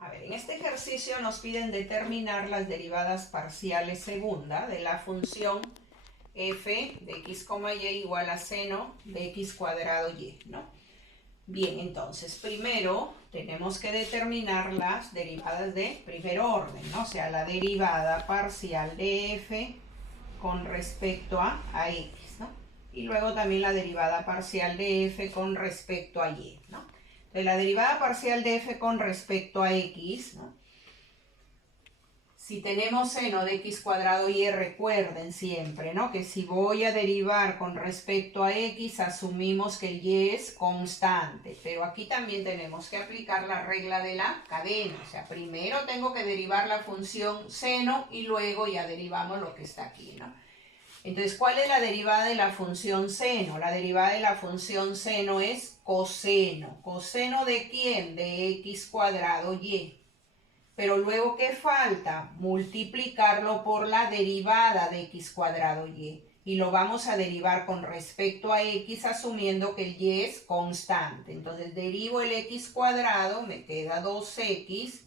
A ver, en este ejercicio nos piden determinar las derivadas parciales segunda de la función f de x, y igual a seno de x cuadrado y, ¿no? Bien, entonces, primero tenemos que determinar las derivadas de primer orden, ¿no? O sea, la derivada parcial de f con respecto a x, ¿no? Y luego también la derivada parcial de f con respecto a y, ¿no? Entonces, la derivada parcial de f con respecto a x, ¿no? Si tenemos seno de x cuadrado y, recuerden siempre, ¿no? Que si voy a derivar con respecto a x, asumimos que el y es constante. Pero aquí también tenemos que aplicar la regla de la cadena. O sea, primero tengo que derivar la función seno y luego ya derivamos lo que está aquí, ¿no? Entonces, ¿cuál es la derivada de la función seno? La derivada de la función seno es coseno. ¿Coseno de quién? De x cuadrado y. Pero luego, ¿qué falta? Multiplicarlo por la derivada de x cuadrado y. Y lo vamos a derivar con respecto a x, asumiendo que el y es constante. Entonces, derivo el x cuadrado, me queda 2x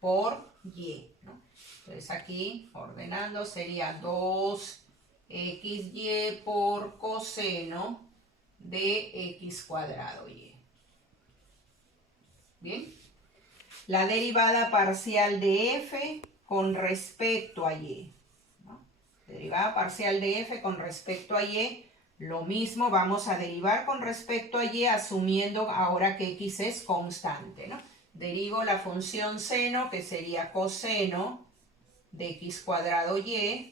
por y, ¿no? Entonces, aquí, ordenando, sería 2xy por coseno de x cuadrado y. ¿Bien? La derivada parcial de f con respecto a y, ¿no? Derivada parcial de f con respecto a y, lo mismo, vamos a derivar con respecto a y, asumiendo ahora que x es constante, ¿no? Derivo la función seno, que sería coseno de x cuadrado y,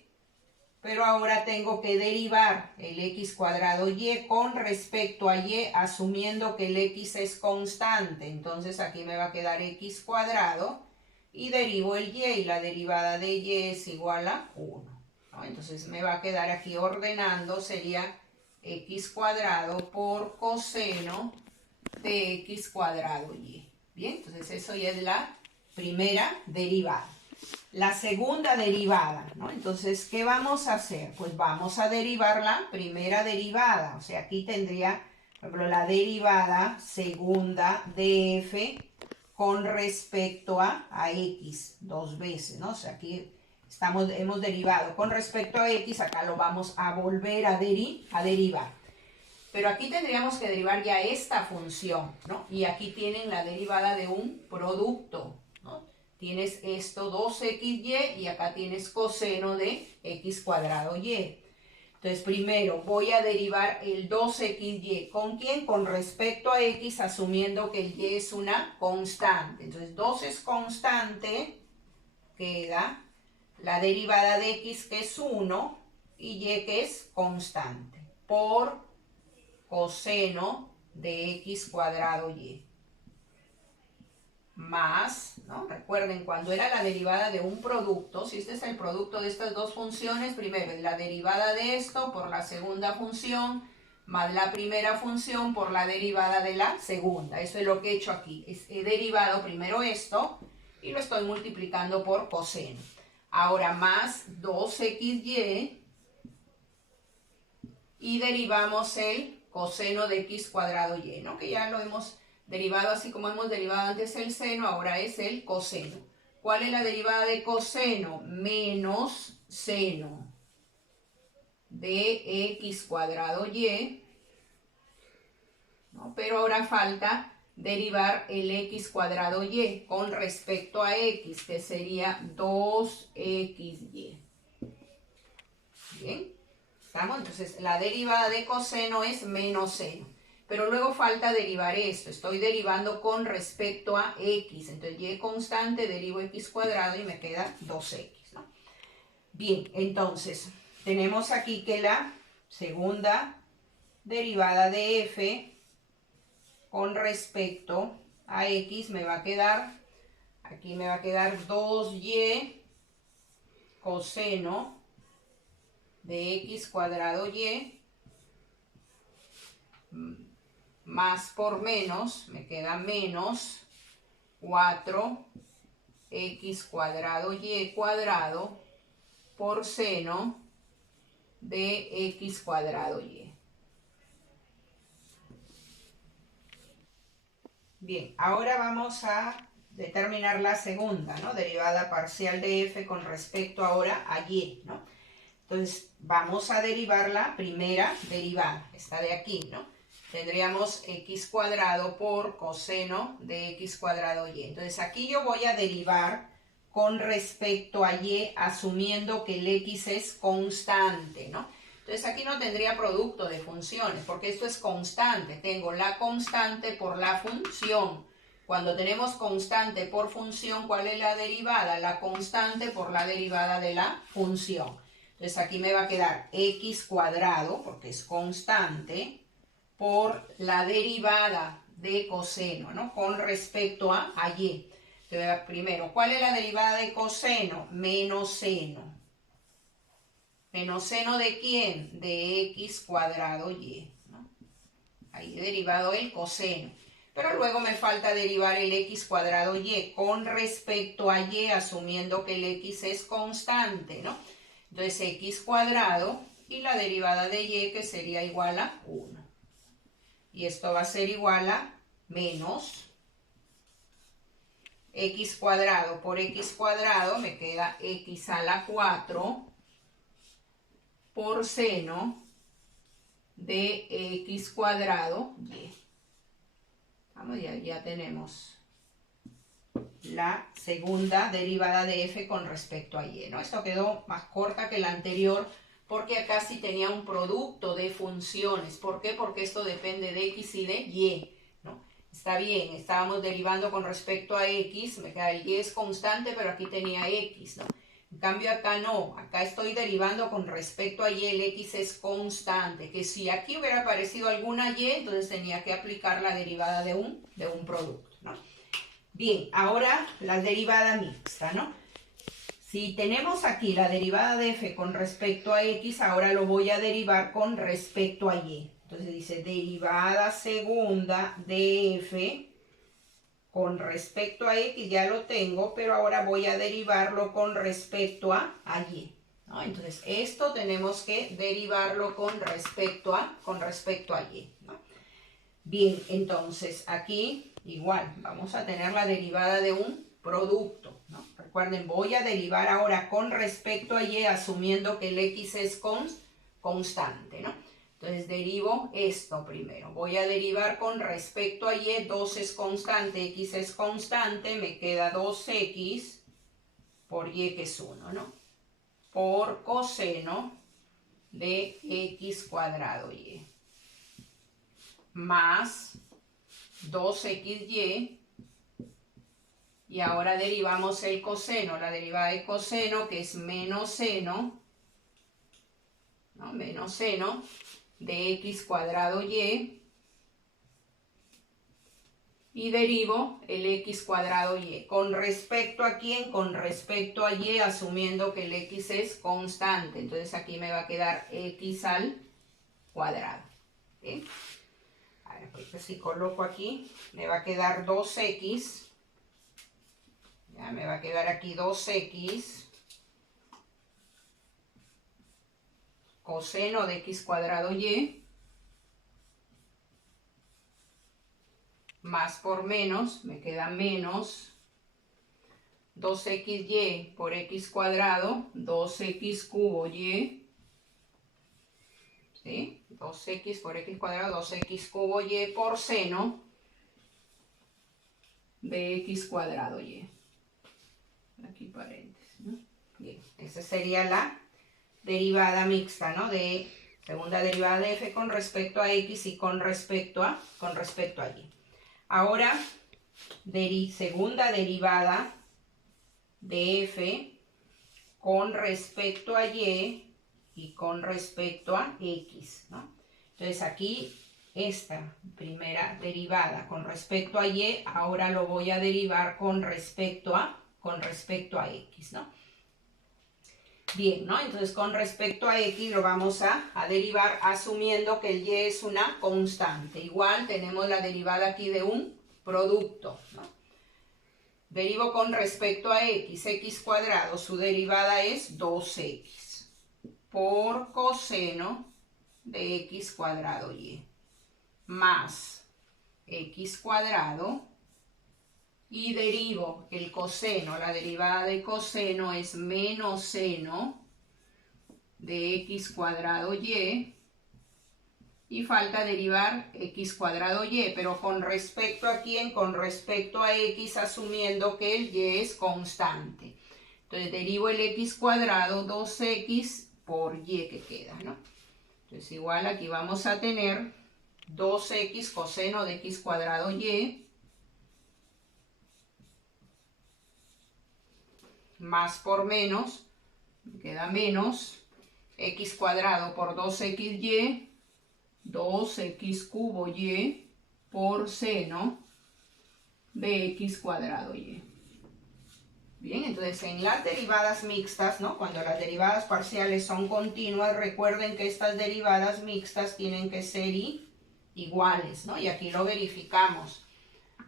pero ahora tengo que derivar el x cuadrado y con respecto a y, asumiendo que el x es constante. Entonces aquí me va a quedar x cuadrado y derivo el y la derivada de y es igual a 1, ¿no? Entonces me va a quedar aquí ordenando, sería x cuadrado por coseno de x cuadrado y. Bien, entonces eso ya es la primera derivada. La segunda derivada, ¿no? Entonces, ¿qué vamos a hacer? Pues vamos a derivar la primera derivada. O sea, aquí tendría, por ejemplo, la derivada segunda de f con respecto a x dos veces, ¿no? O sea, aquí hemos derivado con respecto a x, acá lo vamos a volver a derivar. Pero aquí tendríamos que derivar ya esta función, ¿no? Y aquí tienen la derivada de un producto, ¿no? Tienes esto 2xy y acá tienes coseno de x cuadrado y. Entonces primero voy a derivar el 2xy. ¿Con quién? Con respecto a x, asumiendo que el y es una constante. Entonces 2 es constante, queda la derivada de x, que es 1, y y, que es constante, por coseno de x cuadrado y. Más, ¿no? Recuerden, cuando era la derivada de un producto, si este es el producto de estas dos funciones, primero es la derivada de esto por la segunda función, más la primera función por la derivada de la segunda. Eso es lo que he hecho aquí. He derivado primero esto y lo estoy multiplicando por coseno. Ahora más 2xy y derivamos el coseno de x cuadrado y, ¿no? Que ya lo hemos derivado así como hemos derivado antes el seno, ahora es el coseno. ¿Cuál es la derivada de coseno? Menos seno de x cuadrado y, ¿no? Pero ahora falta derivar el x cuadrado y con respecto a x, que sería 2xy. ¿Bien? ¿Estamos? Entonces la derivada de coseno es menos seno. Pero luego falta derivar esto. Estoy derivando con respecto a x. Entonces y constante, derivo x cuadrado y me queda 2x, ¿no? Bien, entonces tenemos aquí que la segunda derivada de f con respecto a x me va a quedar, aquí me va a quedar 2y coseno de x cuadrado y, más por menos, me queda menos 4x cuadrado y cuadrado por seno de x cuadrado y. Bien, ahora vamos a determinar la segunda, ¿no? Derivada parcial de f con respecto ahora a y, ¿no? Entonces, vamos a derivar la primera derivada, esta de aquí, ¿no? Tendríamos x cuadrado por coseno de x cuadrado y. Entonces, aquí yo voy a derivar con respecto a y, asumiendo que el x es constante, ¿no? Entonces, aquí no tendría producto de funciones, porque esto es constante. Tengo la constante por la función. Cuando tenemos constante por función, ¿cuál es la derivada? La constante por la derivada de la función. Entonces, aquí me va a quedar x cuadrado, porque es constante, por la derivada de coseno, ¿no? Con respecto a y. Entonces, primero, ¿cuál es la derivada de coseno? Menos seno. ¿Menos seno de quién? De x cuadrado y, ¿no? Ahí he derivado el coseno. Pero luego me falta derivar el x cuadrado y con respecto a y, asumiendo que el x es constante, ¿no? Entonces, x cuadrado y la derivada de y, que sería igual a 1. Y esto va a ser igual a menos x cuadrado por x cuadrado, me queda x a la 4 por seno de x cuadrado y. Vamos, ya tenemos la segunda derivada de f con respecto a y, ¿no? Esto quedó más corta que la anterior porque acá sí tenía un producto de funciones. ¿Por qué? Porque esto depende de x y de y, ¿no? Está bien, estábamos derivando con respecto a x, me queda el y es constante, pero aquí tenía x, ¿no? En cambio acá no, acá estoy derivando con respecto a y, el x es constante, que si aquí hubiera aparecido alguna y, entonces tenía que aplicar la derivada de un producto, ¿no? Bien, ahora la derivada mixta, ¿no? Si tenemos aquí la derivada de f con respecto a x, ahora lo voy a derivar con respecto a y. Entonces dice derivada segunda de f con respecto a x, ya lo tengo, pero ahora voy a derivarlo con respecto a y, ¿no? Entonces, esto tenemos que derivarlo con respecto a y, ¿no? Bien, entonces, aquí igual, vamos a tener la derivada de un producto, ¿no? Recuerden, voy a derivar ahora con respecto a y, asumiendo que el x es constante, ¿no? Entonces derivo esto primero. Voy a derivar con respecto a y, 2 es constante, x es constante, me queda 2x por y que es 1, ¿no? Por coseno de x cuadrado y. Más 2xy. Y ahora derivamos el coseno, la derivada de coseno, que es menos seno, ¿no? Menos seno de x cuadrado y, derivo el x cuadrado y. ¿Con respecto a quién? Con respecto a y, asumiendo que el x es constante. Entonces aquí me va a quedar x al cuadrado. ¿Sí? A ver, pues si coloco aquí, me va a quedar 2x. Ya me va a quedar aquí 2x coseno de x cuadrado y, más por menos, me queda menos 2xy por x cuadrado, 2x cubo y, ¿sí? 2x por x cuadrado, 2x cubo y por seno de x cuadrado y. Aquí paréntesis, ¿no? Bien, esa sería la derivada mixta, ¿no? De segunda derivada de f con respecto a x y con respecto a y. Ahora, segunda derivada de f con respecto a y con respecto a x, ¿no? Entonces aquí esta primera derivada con respecto a y, ahora lo voy a derivar con respecto a x, ¿no? Bien, ¿no? Entonces con respecto a x lo vamos a derivar asumiendo que el y es una constante. Igual tenemos la derivada aquí de un producto, ¿no? Derivo con respecto a x cuadrado, su derivada es 2x por coseno de x cuadrado y, más x cuadrado y derivo el coseno. La derivada de coseno es menos seno de x cuadrado y. Y falta derivar x cuadrado y, pero ¿con respecto a quién? Con respecto a x, asumiendo que el y es constante. Entonces derivo el x cuadrado, 2x por y que queda, ¿no? Entonces igual aquí vamos a tener 2x coseno de x cuadrado y más por menos, queda menos x cuadrado por 2xy, 2x cubo y por seno de x cuadrado y. Bien, entonces en las derivadas mixtas, ¿no? Cuando las derivadas parciales son continuas, recuerden que estas derivadas mixtas tienen que ser iguales, ¿no? Y aquí lo verificamos.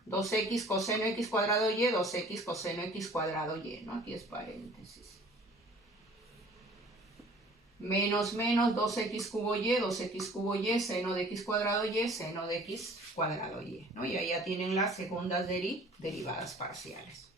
2x coseno x cuadrado y, 2x coseno x cuadrado y, ¿no? Aquí es paréntesis. Menos, 2x cubo y, 2x cubo y, seno de x cuadrado y, seno de x cuadrado y, ¿no? Y ahí ya tienen las segundas derivadas parciales.